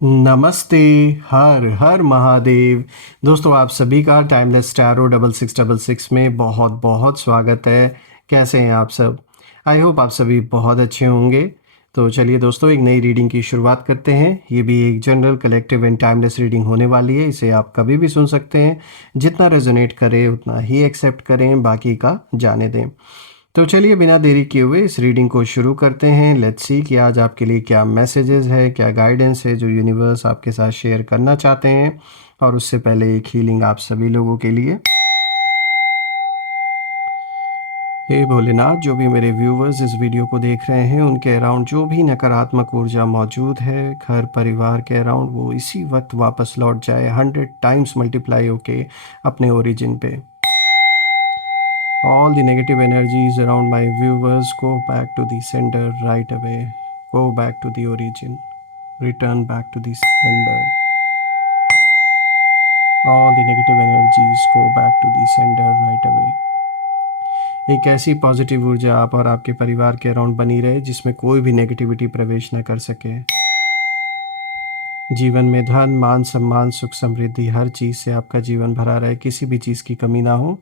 नमस्ते। हर हर महादेव। दोस्तों आप सभी का टाइमलेस टैरो 6666 में बहुत बहुत स्वागत है। कैसे हैं आप सब? आई होप आप सभी बहुत अच्छे होंगे। तो चलिए दोस्तों, एक नई रीडिंग की शुरुआत करते हैं। ये भी एक general collective and timeless reading होने वाली है। इसे आप कभी भी सुन सकते हैं। जितना रेजोनेट करे उतना ही एक्सेप्ट करें, बाकी का जाने दें। तो चलिए बिना देरी किए हुए इस रीडिंग को शुरू करते हैं। लेट्स सी कि आज आपके लिए क्या मैसेजेस है, क्या गाइडेंस है जो यूनिवर्स आपके साथ शेयर करना चाहते हैं। और उससे पहले एक हीलिंग आप सभी लोगों के लिए। हे भोलेनाथ, जो भी मेरे व्यूवर्स इस वीडियो को देख रहे हैं उनके अराउंड जो भी नकारात्मक ऊर्जा मौजूद है घर परिवार के अराउंड, वो इसी वक्त वापस लौट जाए 100 टाइम्स मल्टीप्लाई होके अपने ओरिजिन पे। All the negative energies around my viewers go back to the sender right away. Go back to the origin. Return back to the sender. All the negative energies go back to the sender right away. एक ऐसी positive ऊर्जा आप और आपके परिवार के around बनी रहे जिसमें कोई भी नेगेटिविटी प्रवेश न कर सके। जीवन में धन मान सम्मान सुख समृद्धि हर चीज़ से आपका जीवन भरा रहे, किसी भी चीज़ की कमी ना हो।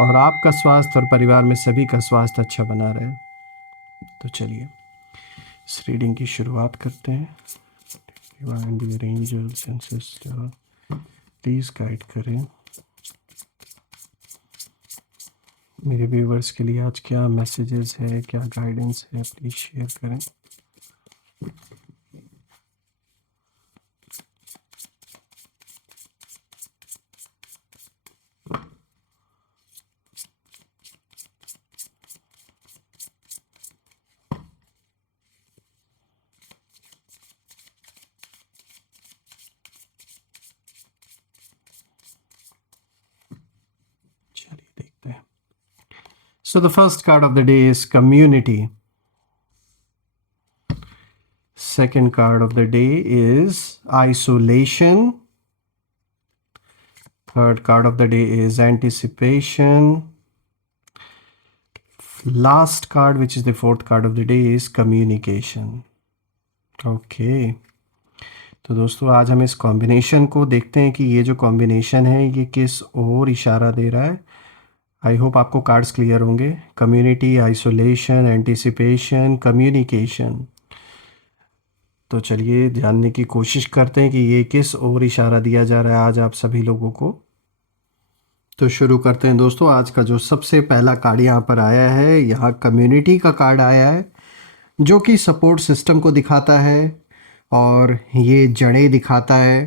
और आपका स्वास्थ्य और परिवार में सभी का स्वास्थ्य अच्छा बना रहे। तो चलिए इस रीडिंग की शुरुआत करते हैं। Divine dear angels and sister please guide करें मेरे व्यूवर्स के लिए आज क्या मैसेजेस है, क्या गाइडेंस है, प्लीज़ शेयर करें। So the first card of the day is community. Second card of the day is isolation. Third card of the day is anticipation. Last card, which is the fourth card of the day, is communication. Okay. तो दोस्तों आज हम इस combination को देखते हैं कि ये जो कॉम्बिनेशन है ये किस ओर इशारा दे रहा है। आई होप आपको कार्ड्स क्लियर होंगे। Community, isolation, anticipation, communication. तो चलिए जानने की कोशिश करते हैं कि ये किस ओर इशारा दिया जा रहा है आज आप सभी लोगों को। तो शुरू करते हैं दोस्तों। आज का जो सबसे पहला कार्ड यहाँ पर आया है, यहाँ कम्युनिटी का कार्ड आया है जो कि सपोर्ट सिस्टम को दिखाता है और ये जड़ें दिखाता है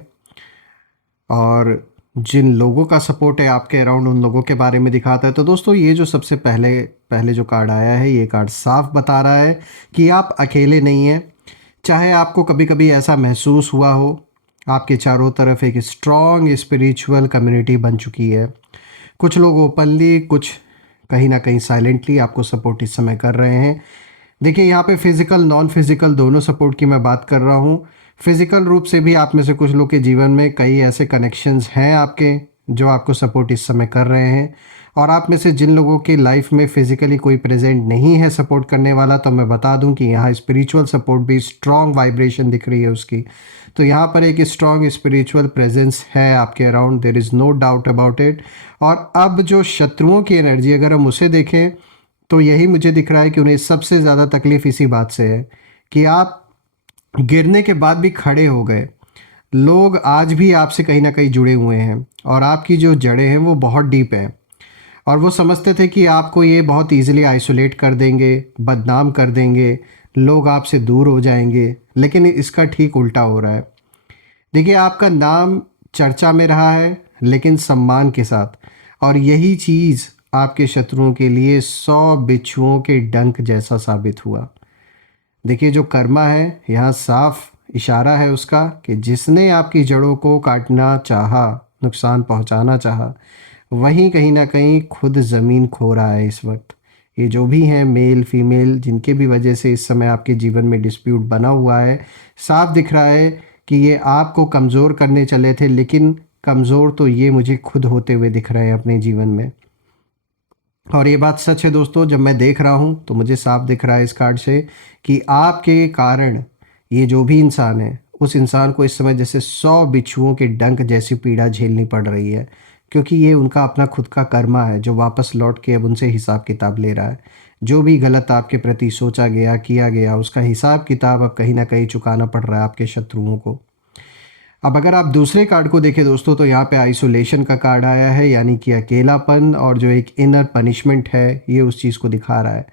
और जिन लोगों का सपोर्ट है आपके अराउंड उन लोगों के बारे में दिखाता है। तो दोस्तों ये जो सबसे पहले पहले जो कार्ड आया है, ये कार्ड साफ बता रहा है कि आप अकेले नहीं हैं। चाहे आपको कभी कभी ऐसा महसूस हुआ हो, आपके चारों तरफ एक स्ट्रॉन्ग स्पिरिचुअल कम्युनिटी बन चुकी है। कुछ लोग ओपनली, कुछ कहीं ना कहीं साइलेंटली आपको सपोर्ट इस समय कर रहे हैं। देखिए यहाँ पे फिज़िकल नॉन फिज़िकल दोनों सपोर्ट की मैं बात कर रहा हूँ। फिज़िकल रूप से भी आप में से कुछ लोग के जीवन में कई ऐसे कनेक्शंस हैं आपके जो आपको सपोर्ट इस समय कर रहे हैं। और आप में से जिन लोगों की लाइफ में फ़िज़िकली कोई प्रेजेंट नहीं है सपोर्ट करने वाला, तो मैं बता दूं कि यहाँ स्पिरिचुअल सपोर्ट भी स्ट्रॉन्ग वाइब्रेशन दिख रही है उसकी। तो यहाँ पर एक स्ट्रॉन्ग स्पिरिचुअल प्रेजेंस है आपके around, there is no doubt about it. और अब जो शत्रुओं की एनर्जी अगर हम उसे देखें तो यही मुझे दिख रहा है कि उन्हें सबसे ज़्यादा तकलीफ़ इसी बात से है कि आप गिरने के बाद भी खड़े हो गए। लोग आज भी आपसे कहीं ना कहीं जुड़े हुए हैं और आपकी जो जड़ें हैं वो बहुत डीप हैं। और वो समझते थे कि आपको ये बहुत ईजिली आइसोलेट कर देंगे, बदनाम कर देंगे, लोग आपसे दूर हो जाएंगे, लेकिन इसका ठीक उल्टा हो रहा है। देखिए आपका नाम चर्चा में रहा है लेकिन सम्मान के साथ, और यही चीज़ आपके शत्रुओं के लिए 100 बिच्छुओं के डंक जैसा साबित हुआ। देखिए जो कर्मा है, यहाँ साफ इशारा है उसका कि जिसने आपकी जड़ों को काटना चाहा, नुकसान पहुँचाना चाहा, वहीं कहीं ना कहीं खुद ज़मीन खो रहा है इस वक्त। ये जो भी हैं मेल फीमेल जिनके भी वजह से इस समय आपके जीवन में डिस्प्यूट बना हुआ है, साफ दिख रहा है कि ये आपको कमज़ोर करने चले थे, लेकिन कमज़ोर तो ये मुझे खुद होते हुए दिख रहे हैं अपने जीवन में। और ये बात सच है दोस्तों, जब मैं देख रहा हूँ तो मुझे साफ दिख रहा है इस कार्ड से कि आपके कारण ये जो भी इंसान है उस इंसान को इस समय जैसे 100 बिच्छुओं के डंक जैसी पीड़ा झेलनी पड़ रही है, क्योंकि ये उनका अपना खुद का कर्मा है जो वापस लौट के अब उनसे हिसाब किताब ले रहा है। जो भी गलत आपके प्रति सोचा गया, किया गया, उसका हिसाब किताब अब कहीं न कहीं चुकाना पड़ रहा है आपके शत्रुओं को। अब अगर आप दूसरे कार्ड को देखें दोस्तों, तो यहाँ पे आइसोलेशन का कार्ड आया है, यानी कि अकेलापन और जो एक इनर पनिशमेंट है, ये उस चीज़ को दिखा रहा है।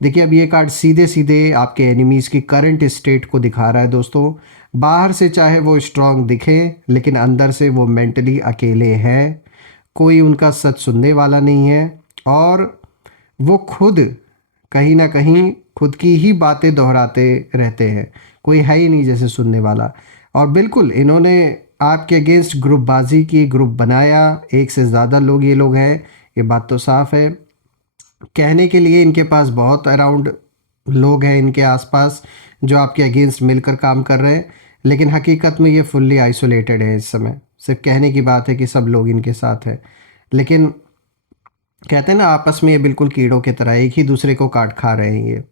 देखिए, अब ये कार्ड सीधे-सीधे आपके एनिमीज़ की करंट स्टेट को दिखा रहा है दोस्तों। बाहर से चाहे वो स्ट्रॉन्ग दिखें, लेकिन अंदर से वो मेंटली अकेले हैं। कोई उनका सच सुनने वाला नहीं है और वो खुद कहीं न कहीं खुद की ही बातें दोहराते रहते हैं। कोई है ही नहीं जैसे सुनने वाला। और बिल्कुल इन्होंने आपके अगेंस्ट ग्रुपबाजी की, ग्रुप बनाया, एक से ज़्यादा लोग ये लोग हैं, ये बात तो साफ़ है। कहने के लिए इनके पास बहुत अराउंड लोग हैं इनके आसपास जो आपके अगेंस्ट मिलकर काम कर रहे हैं, लेकिन हकीकत में ये फुल्ली आइसोलेटेड है इस समय। सिर्फ कहने की बात है कि सब लोग इनके साथ हैं, लेकिन कहते हैं ना आपस में ये बिल्कुल कीड़ों की तरह एक ही दूसरे को काट खा रहे हैं ये।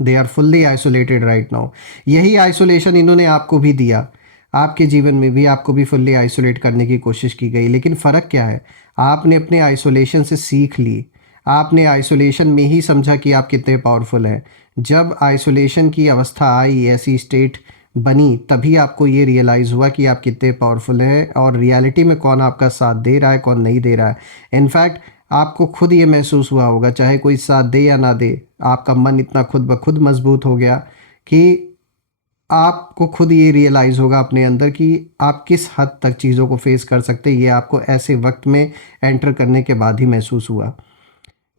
They are fully isolated right now. यही आइसोलेशन इन्होंने आपको भी दिया। आपके जीवन में भी आपको भी फुल्ली आइसोलेट करने की कोशिश की गई, लेकिन फ़र्क क्या है, आपने अपने आइसोलेशन से सीख ली। आपने आइसोलेशन में ही समझा कि आप कितने पावरफुल हैं। जब आइसोलेशन की अवस्था आई, ऐसी स्टेट बनी, तभी आपको ये रियलाइज़ हुआ कि आप कितने पावरफुल हैं और रियलिटी में कौन आपका साथ दे रहा है, कौन नहीं दे रहा है। इनफैक्ट आपको खुद ये महसूस हुआ होगा, चाहे कोई साथ दे या ना दे, आपका मन इतना खुद ब खुद मजबूत हो गया कि आपको खुद ये रियलाइज़ होगा अपने अंदर कि आप किस हद तक चीज़ों को फेस कर सकते हैं। ये आपको ऐसे वक्त में एंटर करने के बाद ही महसूस हुआ,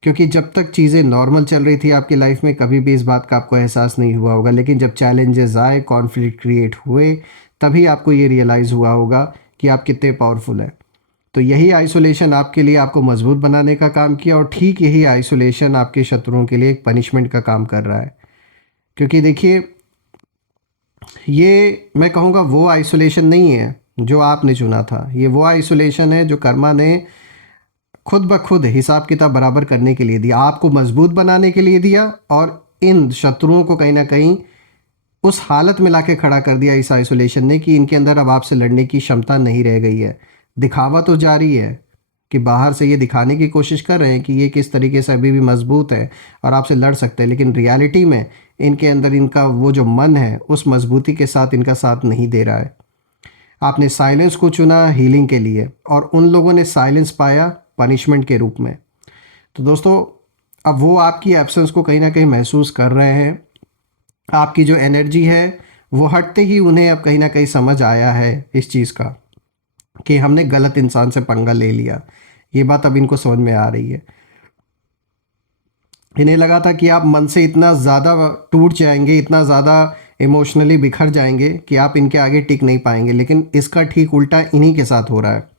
क्योंकि जब तक चीज़ें नॉर्मल चल रही थी आपकी लाइफ में, कभी भी इस बात का आपको एहसास नहीं हुआ होगा। लेकिन जब चैलेंजेस आए, कॉन्फ्लिक्ट क्रिएट हुए, तभी आपको ये रियलाइज़ हुआ होगा कि आप कितने पावरफुल हैं। तो यही आइसोलेशन आपके लिए आपको मजबूत बनाने का काम किया, और ठीक यही आइसोलेशन आपके शत्रुओं के लिए एक पनिशमेंट का काम कर रहा है। क्योंकि देखिए, ये मैं कहूँगा वो आइसोलेशन नहीं है जो आपने चुना था। ये वो आइसोलेशन है जो कर्मा ने खुद ब खुद हिसाब किताब बराबर करने के लिए दिया, आपको मजबूत बनाने के लिए दिया, और इन शत्रुओं को कहीं ना कहीं उस हालत में लाके खड़ा कर दिया इस आइसोलेशन ने कि इनके अंदर अब आपसे लड़ने की क्षमता नहीं रह गई है। दिखावा तो जारी है कि बाहर से ये दिखाने की कोशिश कर रहे हैं कि ये किस तरीके से अभी भी मजबूत है और आपसे लड़ सकते हैं, लेकिन रियलिटी में इनके अंदर इनका वो जो मन है उस मजबूती के साथ इनका साथ नहीं दे रहा है। आपने साइलेंस को चुना हीलिंग के लिए, और उन लोगों ने साइलेंस पाया पनिशमेंट के रूप में। तो दोस्तों, अब वो आपकी एब्सेंस को कहीं ना कहीं महसूस कर रहे हैं। आपकी जो एनर्जी है वो हटते ही उन्हें अब कहीं ना कहीं समझ आया है इस चीज़ का कि हमने गलत इंसान से पंगा ले लिया। ये बात अब इनको समझ में आ रही है। इन्हें लगा था कि आप मन से इतना ज़्यादा टूट जाएंगे, इतना ज़्यादा इमोशनली बिखर जाएंगे कि आप इनके आगे टिक नहीं पाएंगे, लेकिन इसका ठीक उल्टा इन्हीं के साथ हो रहा है।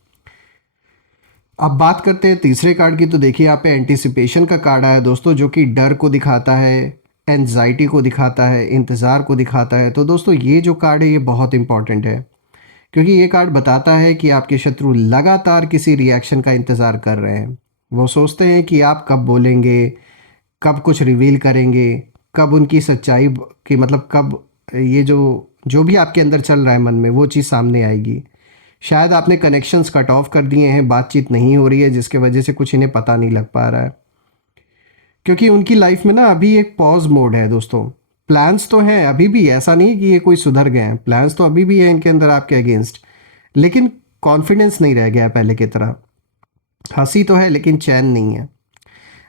अब बात करते हैं तीसरे कार्ड की। तो देखिए, यहाँ पे एंटिसिपेशन का कार्ड आया दोस्तों, जो कि डर को दिखाता है, एंजाइटी को दिखाता है, इंतज़ार को दिखाता है। तो दोस्तों, ये जो कार्ड है ये बहुत इंपॉर्टेंट है, क्योंकि ये कार्ड बताता है कि आपके शत्रु लगातार किसी रिएक्शन का इंतज़ार कर रहे हैं। वो सोचते हैं कि आप कब बोलेंगे, कब कुछ रिवील करेंगे, कब उनकी सच्चाई की मतलब कब ये जो जो भी आपके अंदर चल रहा है मन में, वो चीज़ सामने आएगी। शायद आपने कनेक्शंस कट ऑफ कर दिए हैं, बातचीत नहीं हो रही है, जिसके वजह से कुछ इन्हें पता नहीं लग पा रहा है, क्योंकि उनकी लाइफ में ना अभी एक पॉज मोड है दोस्तों। प्लान्स तो हैं अभी भी, ऐसा नहीं है कि ये कोई सुधर गए हैं, प्लान्स तो अभी भी है इनके अंदर आपके अगेंस्ट, लेकिन कॉन्फिडेंस नहीं रह गया पहले की तरह। हंसी तो है लेकिन चैन नहीं है।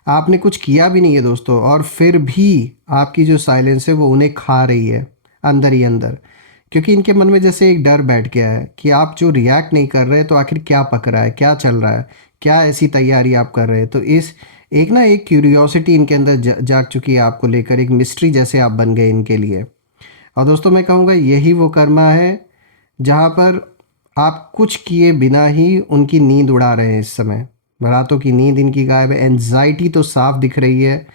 आपने कुछ किया भी नहीं है दोस्तों, और फिर भी आपकी जो साइलेंस है वो उन्हें खा रही है अंदर ही अंदर, क्योंकि इनके मन में जैसे एक डर बैठ गया है कि आप जो रिएक्ट नहीं कर रहे तो आखिर क्या पक रहा है, क्या चल रहा है, क्या ऐसी तैयारी आप कर रहे हैं। तो इस एक क्यूरियोसिटी इनके अंदर जाग चुकी है आपको लेकर, एक मिस्ट्री जैसे आप बन गए इनके लिए। और दोस्तों, मैं कहूँगा यही वो कर्मा है जहाँ पर आप कुछ किए बिना ही उनकी नींद उड़ा रहे हैं इस समय। रातों की नींद इनकी गायब है। एनजाइटी तो साफ दिख रही है,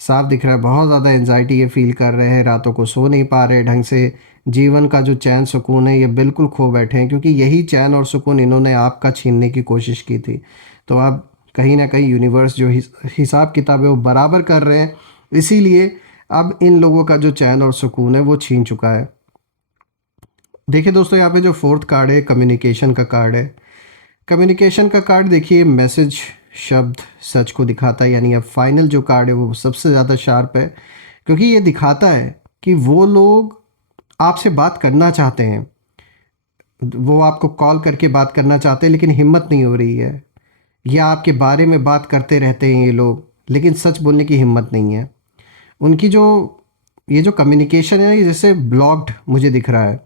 साफ दिख रहा है, बहुत ज़्यादा एनजाइटी ये फील कर रहे हैं, रातों को सो नहीं पा रहे ढंग से। जीवन का जो चैन सुकून है ये बिल्कुल खो बैठे हैं, क्योंकि यही चैन और सुकून इन्होंने आपका छीनने की कोशिश की थी। तो आप कहीं ना कहीं यूनिवर्स जो हिसाब किताब है वो बराबर कर रहे हैं, इसीलिए अब इन लोगों का जो चैन और सुकून है वो छीन चुका है। देखिए दोस्तों, यहाँ पे जो फोर्थ कार्ड है कम्युनिकेशन का कार्ड है। कम्युनिकेशन का कार्ड देखिए मैसेज, शब्द, सच को दिखाता है। यानी अब फाइनल जो कार्ड है वो सबसे ज़्यादा शार्प है, क्योंकि ये दिखाता है कि वो लोग आपसे बात करना चाहते हैं, वो आपको कॉल करके बात करना चाहते हैं लेकिन हिम्मत नहीं हो रही है, या आपके बारे में बात करते रहते हैं ये लोग लेकिन सच बोलने की हिम्मत नहीं है उनकी। जो ये जो कम्युनिकेशन है ये जैसे ब्लॉक्ड मुझे दिख रहा है,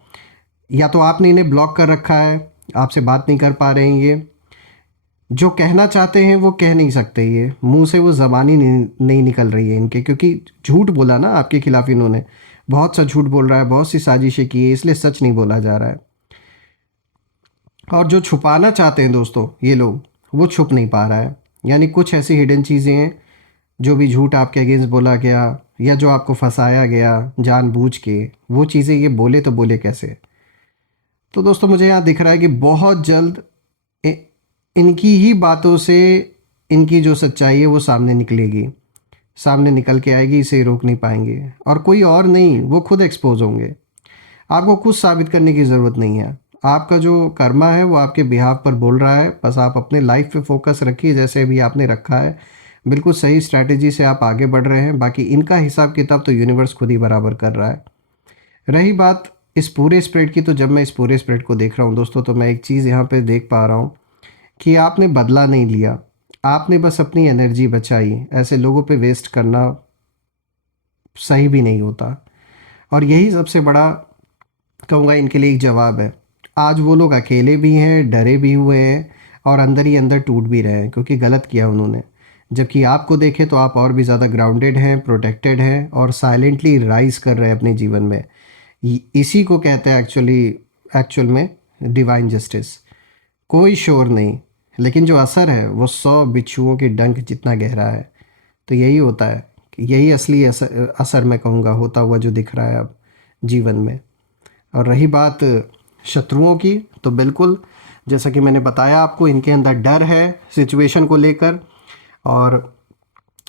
या तो आपने इन्हें ब्लॉक कर रखा है, आपसे बात नहीं कर पा रहे हैं ये, जो कहना चाहते हैं वो कह नहीं सकते, ये मुंह से वो ज़बान ही नहीं निकल रही है इनके, क्योंकि झूठ बोला ना आपके खिलाफ इन्होंने, बहुत सा झूठ बोल रहा है, बहुत सी साजिशें की है, इसलिए सच नहीं बोला जा रहा है। और जो छुपाना चाहते हैं दोस्तों ये लोग, वो छुप नहीं पा रहा है। यानी कुछ ऐसी हिडन चीज़ें हैं, जो भी झूठ आपके अगेंस्ट बोला गया या जो आपको फंसाया गया जानबूझ के, वो चीज़ें ये बोले तो बोले कैसे। तो दोस्तों मुझे यहाँ दिख रहा है कि बहुत जल्द इ- इनकी ही बातों से इनकी जो सच्चाई है वो सामने निकलेगी, सामने निकल के आएगी, इसे रोक नहीं पाएंगे, और कोई और नहीं, वो खुद एक्सपोज होंगे। आपको कुछ साबित करने की ज़रूरत नहीं है, आपका जो कर्मा है वो आपके बिहाफ पर बोल रहा है। बस आप अपने लाइफ पे फोकस रखिए जैसे अभी आपने रखा है, बिल्कुल सही स्ट्रैटेजी से आप आगे बढ़ रहे हैं। बाकी इनका हिसाब किताब तो यूनिवर्स खुद ही बराबर कर रहा है। रही बात इस पूरे स्प्रेड की, तो जब मैं इस पूरे स्प्रेड को देख रहा हूँ दोस्तों, तो मैं एक चीज़ यहाँ पे देख पा रहा हूँ कि आपने बदला नहीं लिया, आपने बस अपनी एनर्जी बचाई। ऐसे लोगों पे वेस्ट करना सही भी नहीं होता, और यही सबसे बड़ा कहूँगा इनके लिए एक जवाब है। आज वो लोग अकेले भी हैं, डरे भी हुए हैं, और अंदर ही अंदर टूट भी रहे हैं क्योंकि गलत किया उन्होंने। जबकि आपको देखें तो आप और भी ज़्यादा ग्राउंडेड हैं, प्रोटेक्टेड हैं, और साइलेंटली राइज कर रहे हैं अपने जीवन में। इसी को कहते हैं एक्चुअल में डिवाइन जस्टिस। कोई शोर नहीं, लेकिन जो असर है वो 100 बिच्छुओं की डंक जितना गहरा है। तो यही होता है कि यही असली असर मैं कहूँगा होता हुआ जो दिख रहा है अब जीवन में। और रही बात शत्रुओं की, तो बिल्कुल जैसा कि मैंने बताया आपको, इनके अंदर डर है सिचुएशन को लेकर, और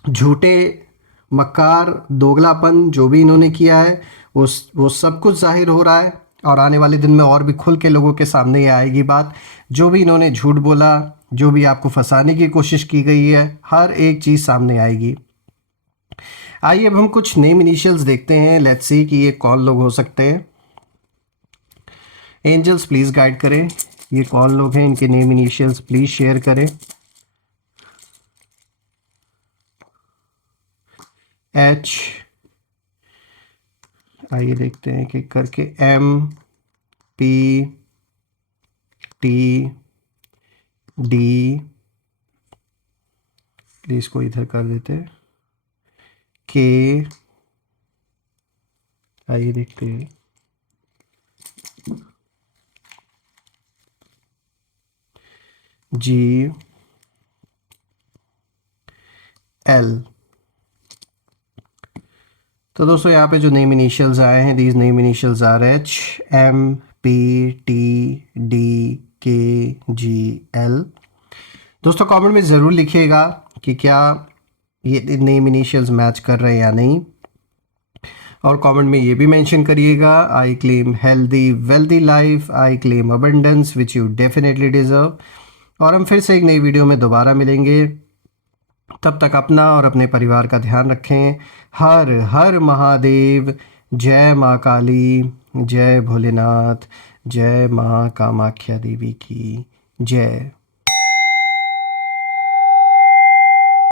झूठे, मक्कार, दोगलापन जो भी इन्होंने किया है वो सब कुछ जाहिर हो रहा है। और आने वाले दिन में और भी खुल के लोगों के सामने ये आएगी बात। जो भी इन्होंने झूठ बोला, जो भी आपको फंसाने की कोशिश की गई है, हर एक चीज़ सामने आएगी। आइए अब हम कुछ नेम इनिशियल्स देखते हैं, लेट्स सी कि ये कौन लोग हो सकते हैं। एंजल्स प्लीज़ गाइड करें, ये कौन लोग हैं, इनके नेम इनिशियल्स प्लीज़ शेयर करें। एच, आइए देखते हैं कि करके, M, P, T, D, please को इधर कर देते हैं, के, आइए देखते हैं, जी, एल। तो दोस्तों यहाँ पे जो नेम इनिशियल्स आए हैं, these name initials are H, M, P, T, D, K, G, L. दोस्तों कमेंट में ज़रूर लिखिएगा कि क्या ये नेम इनिशियल्स मैच कर रहे हैं या नहीं, और कमेंट में ये भी मेंशन करिएगा, I claim healthy wealthy life, I claim abundance which you definitely deserve. और हम फिर से एक नई वीडियो में दोबारा मिलेंगे, तब तक अपना और अपने परिवार का ध्यान रखें। हर हर महादेव, जय माँ काली, जय भोलेनाथ, जय माँ कामाख्या देवी की जय।